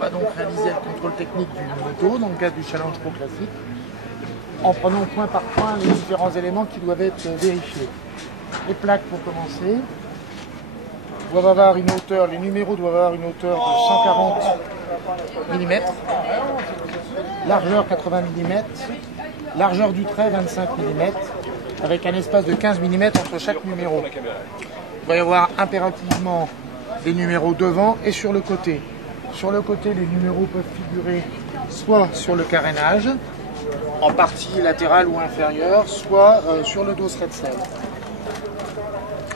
va donc réaliser le contrôle technique d'une moto dans le cadre du Challenge Pro classique, en prenant point par point les différents éléments qui doivent être vérifiés. Les plaques pour commencer doivent avoir une hauteur, les numéros doivent avoir une hauteur de 140 mm, largeur 80 mm, largeur du trait 25 mm, avec un espace de 15 mm entre chaque numéro. Il va y avoir impérativement des numéros devant et sur le côté. Sur le côté, les numéros peuvent figurer soit sur le carénage, en partie latérale ou inférieure, soit sur le dos Redcell.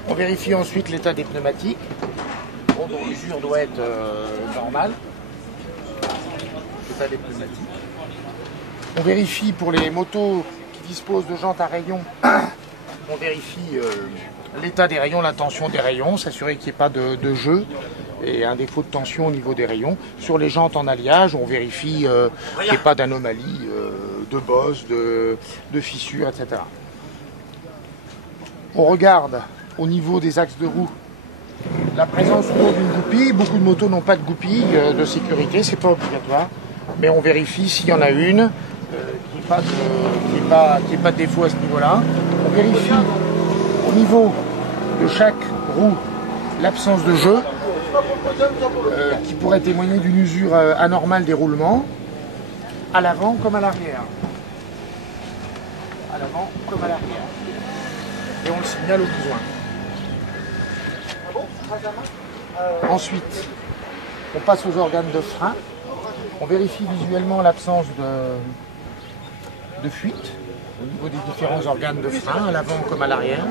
On vérifie ensuite l'état des pneumatiques. Bon, donc l'usure doit être normale. L'état des pneumatiques. On vérifie pour les motos qui disposent de jantes à rayons, on vérifie l'état des rayons, la tension des rayons, s'assurer qu'il n'y ait pas de jeu et un défaut de tension au niveau des rayons. Sur les jantes en alliage, on vérifie qu'il n'y ait pas d'anomalie, de bosses, de fissures, etc. On regarde au niveau des axes de roue la présence ou non d'une goupille. Beaucoup de motos n'ont pas de goupille de sécurité, c'est pas obligatoire, mais on vérifie s'il y en a une, qu'il n'y ait pas de défaut à ce niveau-là. On vérifie au niveau de chaque roue l'absence de jeu, qui pourrait témoigner d'une usure anormale des roulements, à l'avant comme à l'arrière. À l'avant comme à l'arrière. Et on le signale au besoin. Ensuite, on passe aux organes de frein. On vérifie visuellement l'absence de fuite au niveau des différents organes de frein, à l'avant comme à l'arrière.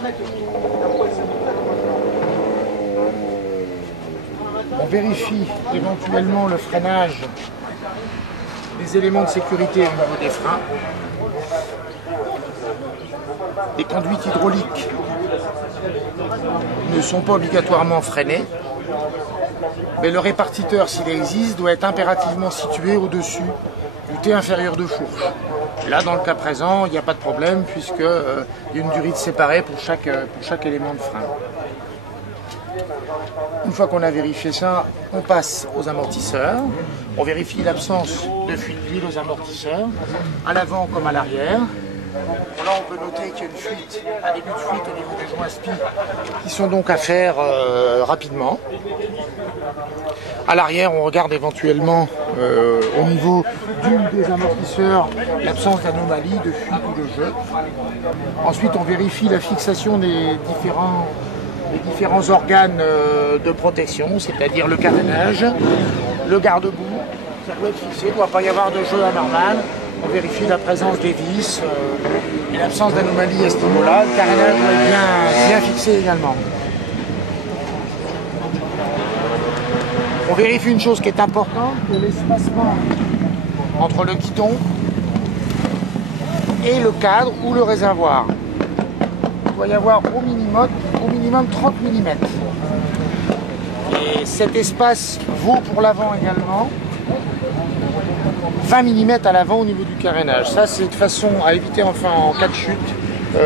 On vérifie éventuellement le freinage des éléments de sécurité au niveau des freins. Les conduites hydrauliques ne sont pas obligatoirement freinées, mais le répartiteur, s'il existe, doit être impérativement situé au-dessus du T inférieur de fourche. Là, dans le cas présent, il n'y a pas de problème puisqu'il y a une durite séparée pour chaque élément de frein. Une fois qu'on a vérifié ça, on passe aux amortisseurs. On vérifie l'absence de fuite d'huile aux amortisseurs, à l'avant comme à l'arrière. Là, on peut noter qu'il y a une fuite, un début de fuite au niveau des joints SPI qui sont donc à faire rapidement. À l'arrière, on regarde éventuellement au niveau des amortisseurs l'absence d'anomalie, de fuite ou de jeu. Ensuite, on vérifie la fixation des différents organes de protection, c'est-à-dire le carénage, le garde-boue. Ça doit être fixé, il ne doit pas y avoir de jeu anormal. On vérifie la présence des vis et l'absence d'anomalie à ce niveau-là. Le carénage doit être bien fixé également. On vérifie une chose qui est importante, c'est l'espacement entre le guidon et le cadre ou le réservoir. Il doit y avoir au minimum 30 mm. Et cet espace vaut pour l'avant également. 20 mm à l'avant au niveau du carénage. Ça, c'est de façon à éviter enfin en cas de chute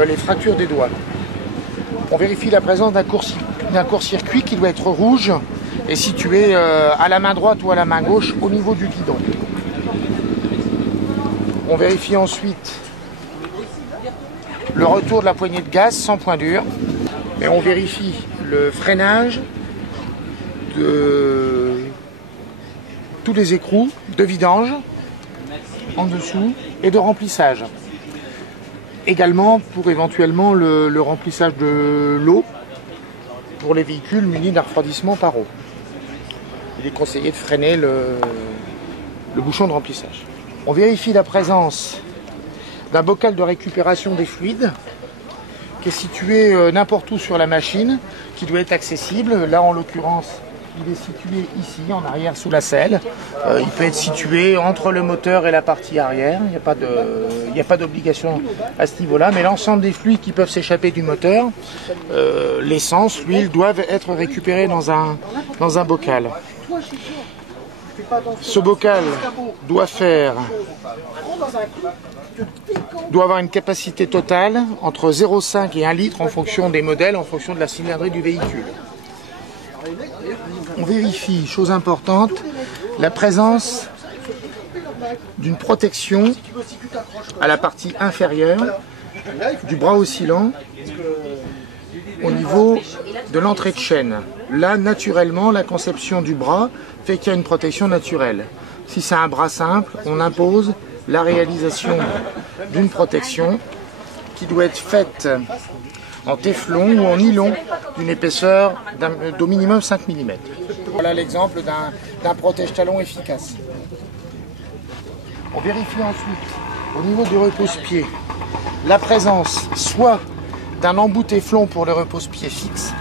les fractures des doigts. On vérifie la présence d'un court-circuit qui doit être rouge et situé à la main droite ou à la main gauche au niveau du guidon. On vérifie ensuite le retour de la poignée de gaz sans point dur. Et on vérifie le freinage de tous les écrous de vidange en dessous et de remplissage. Également pour éventuellement le remplissage de l'eau pour les véhicules munis d'un refroidissement par eau. Il est conseillé de freiner le bouchon de remplissage. On vérifie la présence d'un bocal de récupération des fluides qui est situé n'importe où sur la machine, qui doit être accessible. Là, en l'occurrence, il est situé ici, en arrière, sous la selle. Il peut être situé entre le moteur et la partie arrière. Il n'y a pas d'obligation à ce niveau-là. Mais l'ensemble des fluides qui peuvent s'échapper du moteur, l'essence, l'huile, doivent être récupérés dans un bocal. Ce bocal doit avoir une capacité totale entre 0,5 et 1 litre en fonction des modèles, en fonction de la cylindrée du véhicule. On vérifie, chose importante, la présence d'une protection à la partie inférieure du bras oscillant au niveau de l'entrée de chaîne. Là, naturellement, la conception du bras fait qu'il y a une protection naturelle. Si c'est un bras simple, on impose la réalisation d'une protection qui doit être faite en téflon ou en nylon d'une épaisseur d'au minimum 5 mm. Voilà l'exemple d'un protège-talon efficace. On vérifie ensuite, au niveau du repose-pied, la présence soit d'un embout téflon pour le repose-pied fixe,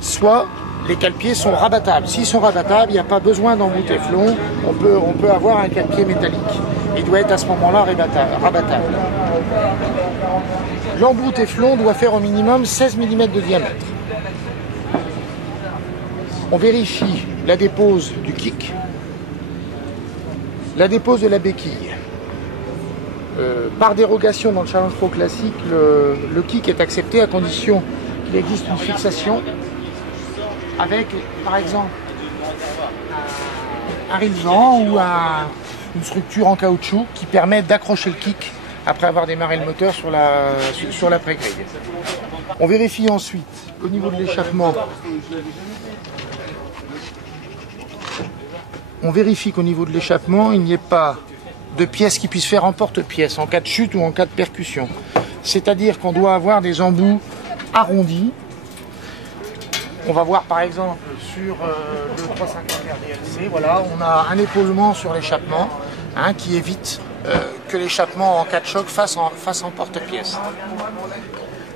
soit les cale-pieds sont rabattables. S'ils sont rabattables, il n'y a pas besoin d'embout téflon, on peut avoir un cale-pied métallique. Il doit être à ce moment-là rabattable. L'embout téflon doit faire au minimum 16 mm de diamètre. On vérifie la dépose du kick, la dépose de la béquille. Par dérogation dans le Challenge Pro classique, le kick est accepté à condition qu'il existe une fixation avec, par exemple, un rivement ou une structure en caoutchouc qui permet d'accrocher le kick après avoir démarré le moteur sur la pré-grille. On vérifie ensuite au niveau de l'échappement. On vérifie qu'au niveau de l'échappement, il n'y ait pas de pièces qui puissent faire en porte-pièce en cas de chute ou en cas de percussion. C'est-à-dire qu'on doit avoir des embouts arrondis. On va voir par exemple sur le 350 RDLC, voilà, on a un épaulement sur l'échappement qui évite que l'échappement en cas de choc fasse en porte-pièce.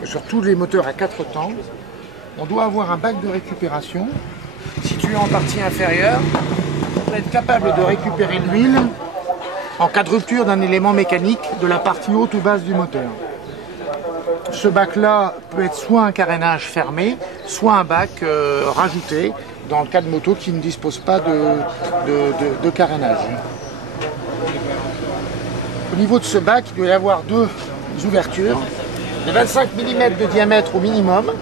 Sur tous les moteurs à 4 temps, on doit avoir un bac de récupération situé en partie inférieure pour être capable de récupérer l'huile en cas de rupture d'un élément mécanique de la partie haute ou basse du moteur. Ce bac-là peut être soit un carénage fermé, soit un bac rajouté dans le cas de motos qui ne disposent pas de carénage. Au niveau de ce bac, il doit y avoir deux ouvertures, de 25 mm de diamètre au minimum,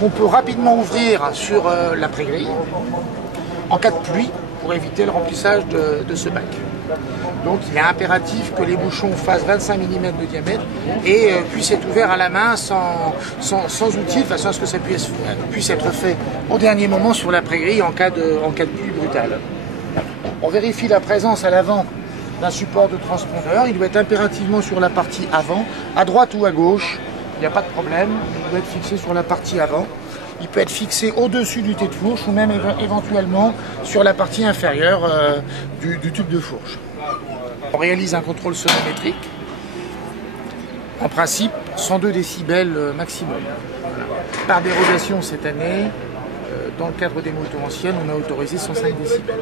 qu'on peut rapidement ouvrir sur la pré-grille en cas de pluie pour éviter le remplissage de ce bac. Donc il est impératif que les bouchons fassent 25 mm de diamètre et puissent être ouverts à la main sans outil, de façon à ce que ça puisse être fait au dernier moment sur la pré-grille en cas de pluie brutale. On vérifie la présence à l'avant d'un support de transpondeur. Il doit être impérativement sur la partie avant, à droite ou à gauche, il n'y a pas de problème, il doit être fixé sur la partie avant. Il peut être fixé au-dessus du T de fourche ou même éventuellement sur la partie inférieure du tube de fourche. On réalise un contrôle sonométrique. En principe, 102 décibels maximum. Voilà. Par dérogation cette année, dans le cadre des motos anciennes, on a autorisé 105 décibels.